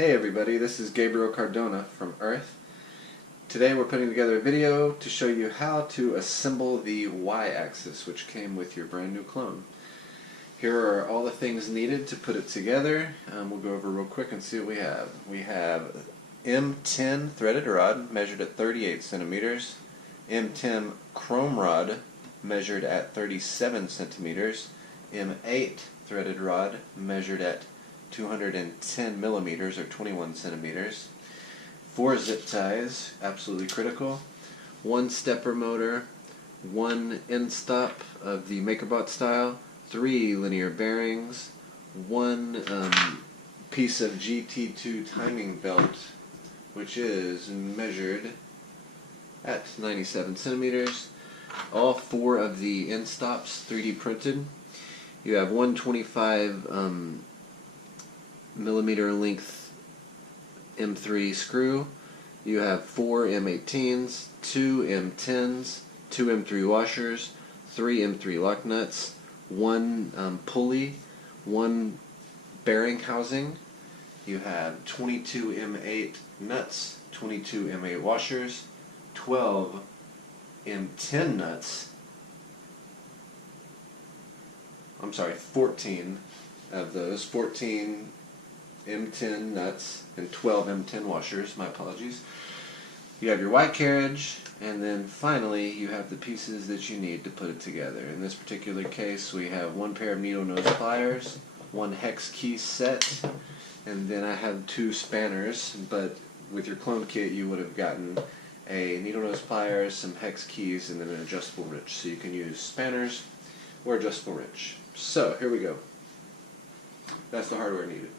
Hey everybody, this is Gabriel Cardona from Earth. Today we're putting together a video to show you how to assemble the Y-axis, which came with your brand new clone. Here are all the things needed to put it together. We'll go over real quick and see what we have. We have M10 threaded rod measured at 38 centimeters, M10 chrome rod measured at 37 centimeters, M8 threaded rod measured at 210 millimeters or 21 centimeters, 4 zip ties, absolutely critical, 1 stepper motor, 1 end stop of the MakerBot style, 3 linear bearings, 1 piece of GT2 timing belt, which is measured at 97 centimeters, all 4 of the end stops 3D printed. You have 125 millimeter length M3 screw. You have 4 M18s, 2 M10s, 2 M3 washers, 3 M3 lock nuts, 1 pulley, 1 bearing housing. You have 22 M8 nuts, 22 M8 washers, 12 M10 nuts. I'm sorry, 14 of those, 14 M10 nuts and 12 M10 washers, my apologies. You have your Y carriage, and then finally you have the pieces that you need to put it together. In this particular case we have 1 pair of needle nose pliers, 1 hex key set, and then I have 2 spanners, but with your clone kit you would have gotten a needle nose pliers, some hex keys, and then an adjustable wrench. So you can use spanners or adjustable wrench. So here we go. That's the hardware needed.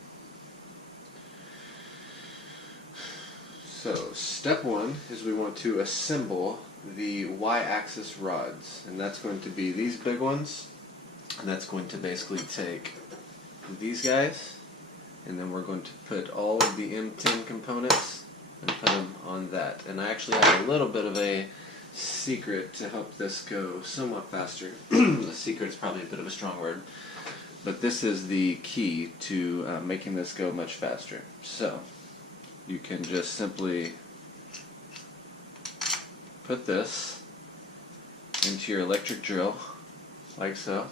So step 1 is we want to assemble the Y-axis rods, and that's going to be these big ones, and that's going to basically take these guys, and then we're going to put all of the M10 components and put them on that. And I actually have a little bit of a secret to help this go somewhat faster. The secret's probably a bit of a strong word, but this is the key to making this go much faster. So you can just simply put this into your electric drill, like so,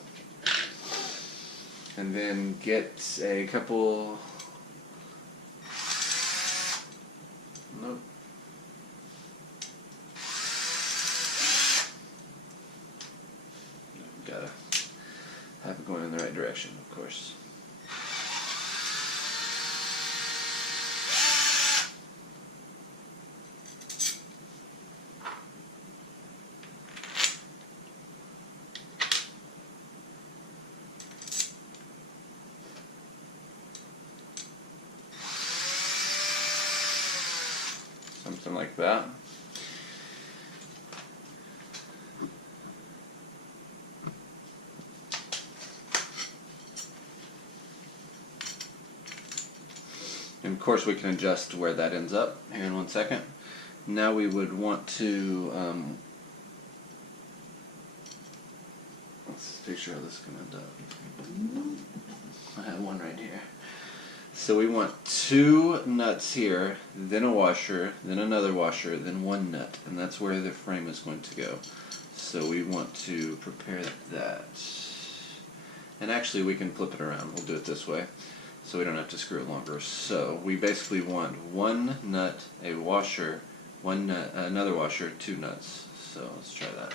and then get a couple, nope, gotta have it going in the right direction, of course. Something like that. And of course we can adjust where that ends up here in 1 second. Now we would want to, let's picture how this is going to end up. I have one right here. So we want 2 nuts here, then a washer, then another washer, then 1 nut, and that's where the frame is going to go. So we want to prepare that. And actually we can flip it around. We'll do it this way, so we don't have to screw it longer. So we basically want 1 nut, a washer, 1 nut, another washer, 2 nuts. So let's try that.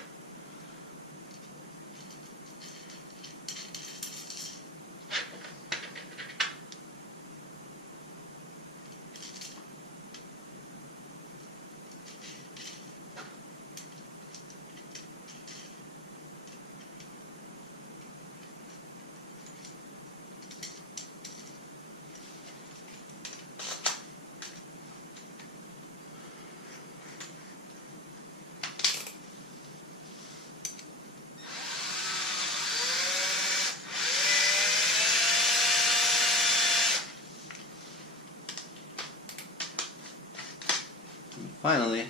Finally,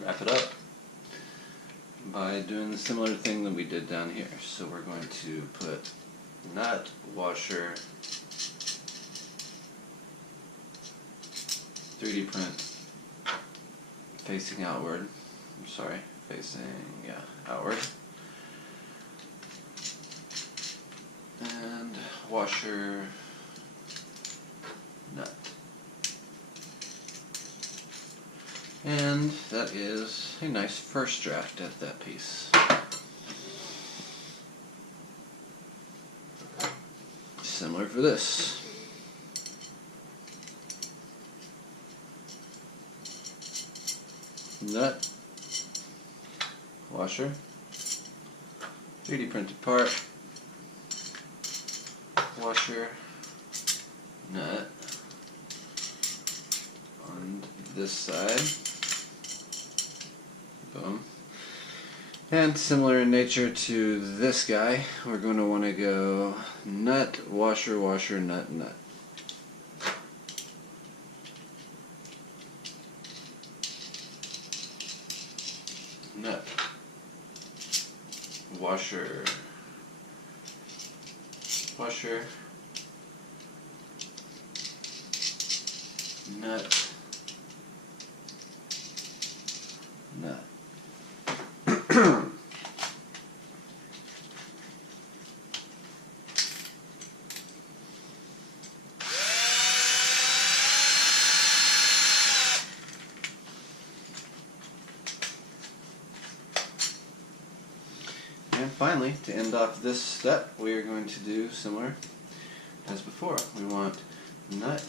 wrap it up by doing the similar thing that we did down here. So we're going to put nut, washer, 3D print facing outward. I'm sorry, facing, yeah, outward. And washer nut. And that is a nice first draft at that piece. Similar for this. Nut, washer, 3D printed part, washer, nut on this side. Boom. And similar in nature to this guy, we're going to want to go nut, washer, washer, nut, nut. Nut, washer, washer, nut, nut. And finally, to end off this step, we are going to do similar as before. We want nut,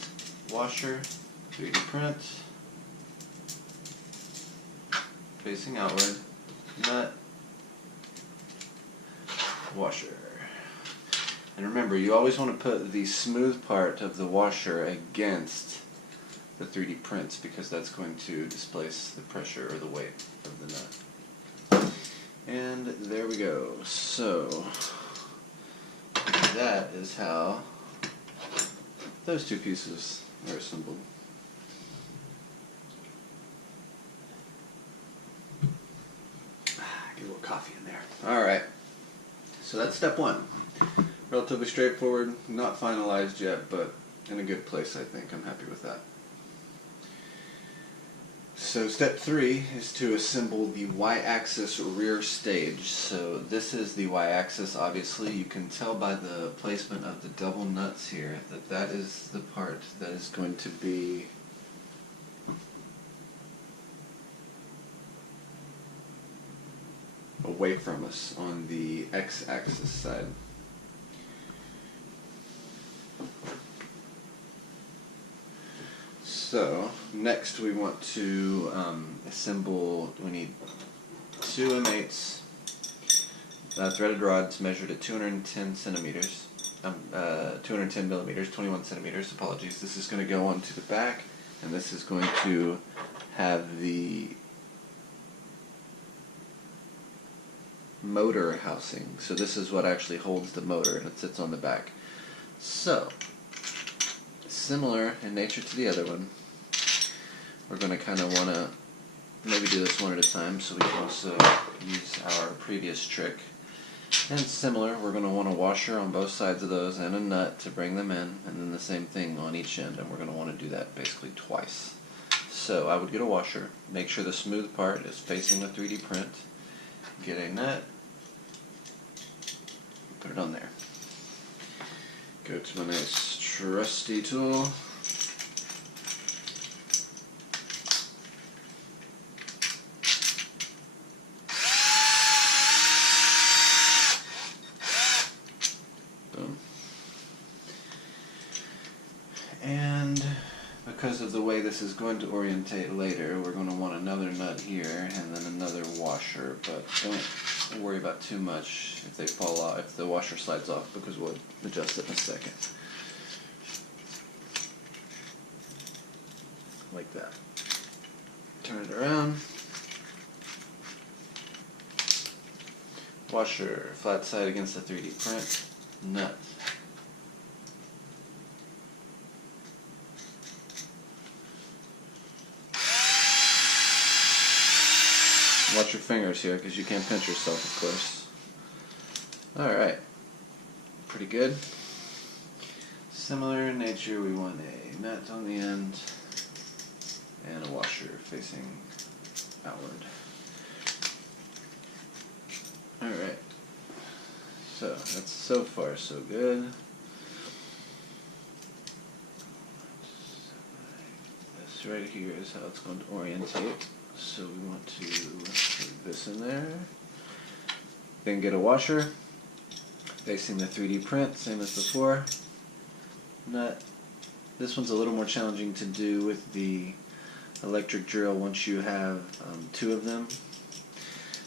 washer, 3D print, facing outward, nut, washer. And remember, you always want to put the smooth part of the washer against the 3D prints because that's going to displace the pressure or the weight of the nut. And there we go. So that is how those two pieces are assembled. Get a little coffee in there. Alright, so that's step one. Relatively straightforward, not finalized yet, but in a good place, I think. I'm happy with that. So step 3 is to assemble the Y-axis rear stage. So this is the Y-axis. Obviously you can tell by the placement of the double nuts here that that is the part that is going to be away from us on the X-axis side. So next we want to assemble, we need 2 M8s, threaded rods measured at 210 centimeters, 210 millimeters, 21 centimeters, apologies. This is going to go onto the back, and this is going to have the motor housing. So this is what actually holds the motor, and it sits on the back. So, similar in nature to the other one, we're going to kind of want to maybe do this one at a time so we can also use our previous trick. And similar, we're going to want a washer on both sides of those and a nut to bring them in, and then the same thing on each end, and we're going to want to do that basically twice. So I would get a washer, make sure the smooth part is facing the 3D print, get a nut, put it on there. Go to my nice trusty tool. Boom. And because of the way this is going to orientate later, we're going to want another nut here and then another washer, but don't worry about too much if they fall off, if the washer slides off, because we'll adjust it in a second. Like that. Turn it around. Washer, flat side against the 3D print. Nut. Watch your fingers here, because you can't pinch yourself, of course. Alright. Pretty good. Similar in nature, we want a nut on the end. and a washer facing outward. Alright, so that's so far so good. This right here is how it's going to orientate. So we want to put this in there. Then get a washer facing the 3D print, same as before. Nut. This one's a little more challenging to do with the electric drill once you have two of them,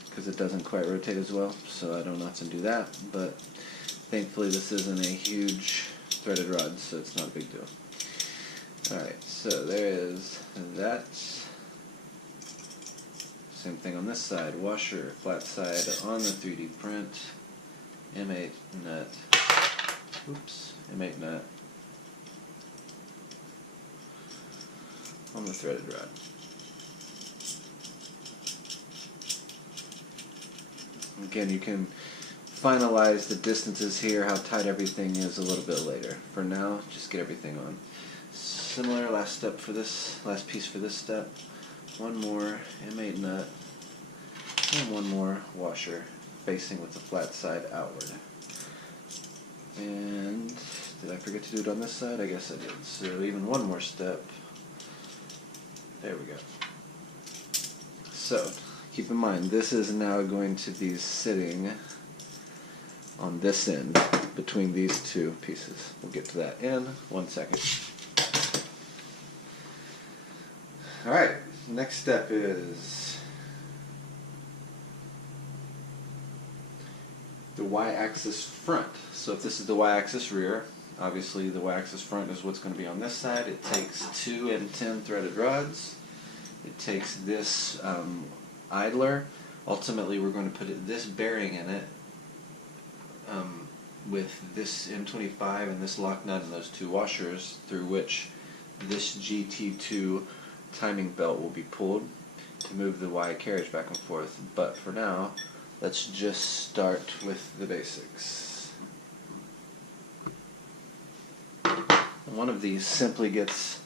because it doesn't quite rotate as well, so I don't often do that, but thankfully this isn't a huge threaded rod, so it's not a big deal. Alright, so there is that. Same thing on this side, washer, flat side on the 3D print, M8 nut, oops, M8 nut on the threaded rod. Again, you can finalize the distances here, how tight everything is a little bit later. For now, just get everything on. Similar last step for this, last piece for this step. One more M8 nut and one more washer facing with the flat side outward. And did I forget to do it on this side? I guess I did. So even one more step. There we go. So keep in mind, this is now going to be sitting on this end between these two pieces. We'll get to that in 1 second. Alright, next step is the y-axis front. So if this is the y-axis rear, obviously the y-axis front is what's going to be on this side. It takes 2 and 10 threaded rods. It takes this idler. Ultimately we're going to put this bearing in it with this M25 and this lock nut and those two washers, through which this GT2 timing belt will be pulled to move the Y carriage back and forth. But for now, let's just start with the basics. One of these simply gets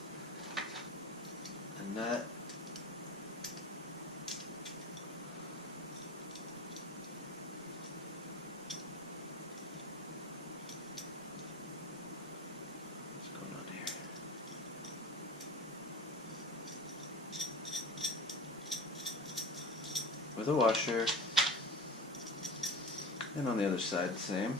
a nut, with a washer, and on the other side same.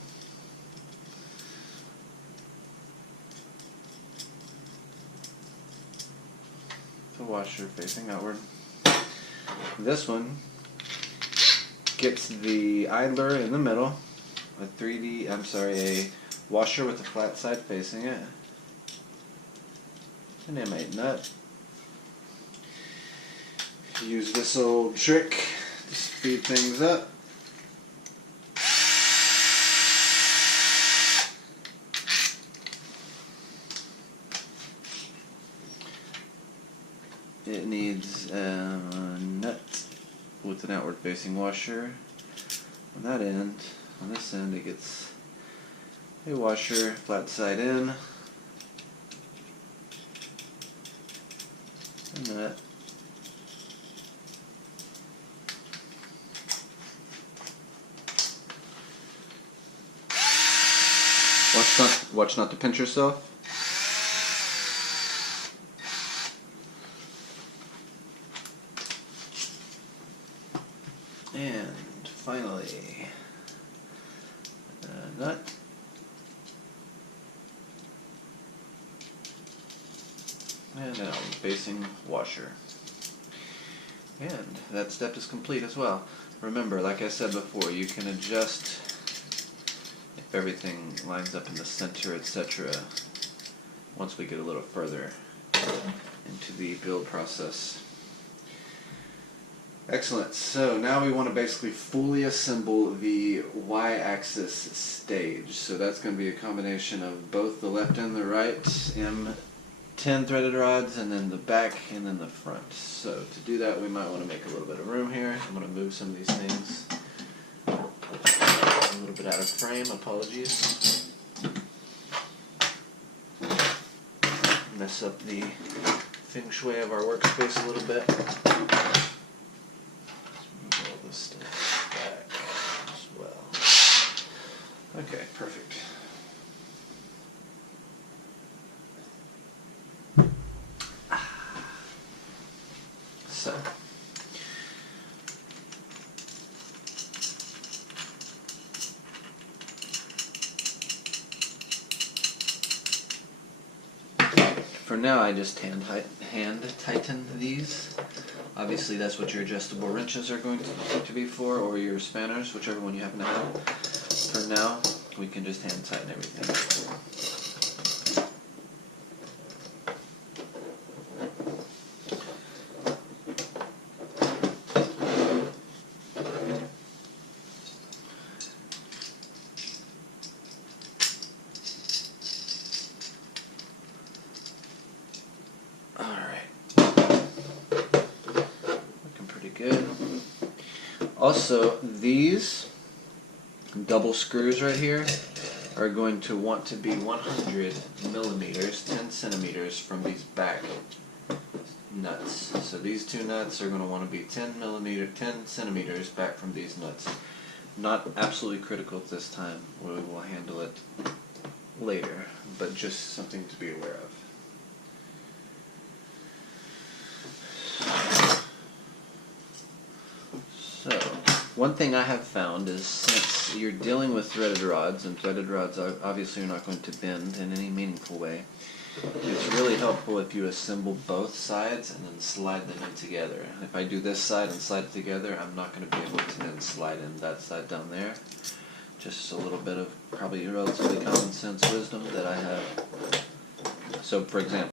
The washer facing outward. This one gets the idler in the middle, a washer with a flat side facing it, an M8 nut. Use this old trick to speed things up. It needs a nut with an outward facing washer. On that end, on this end, it gets a washer flat side in, a nut, watch not to pinch yourself. And finally, a nut. And an outward facing washer. And that step is complete as well. Remember, like I said before, you can adjust if everything lines up in the center, etc. once we get a little further into the build process. Excellent. So now we want to basically fully assemble the y-axis stage. So that's going to be a combination of both the left and the right M10 threaded rods, and then the back and then the front. So to do that, we might want to make a little bit of room here. I'm going to move some of these things a little bit out of frame. Apologies. Mess up the feng shui of our workspace a little bit. Let's move all this stuff back as well. Okay, perfect. So, for now I just hand tighten these. Obviously that's what your adjustable wrenches are going to be for, or your spanners, whichever one you happen to have. For now, we can just hand tighten everything. Good. Also, these double screws right here are going to want to be 100 millimeters, 10 centimeters from these back nuts. So these two nuts are going to want to be 10 centimeters back from these nuts. Not absolutely critical at this time. We will handle it later, but just something to be aware of. So, one thing I have found is, since you're dealing with threaded rods, and threaded rods obviously are not going to bend in any meaningful way, it's really helpful if you assemble both sides and then slide them in together. If I do this side and slide it together, I'm not going to be able to then slide in that side down there. Just a little bit of probably relatively common sense wisdom that I have. So, for example,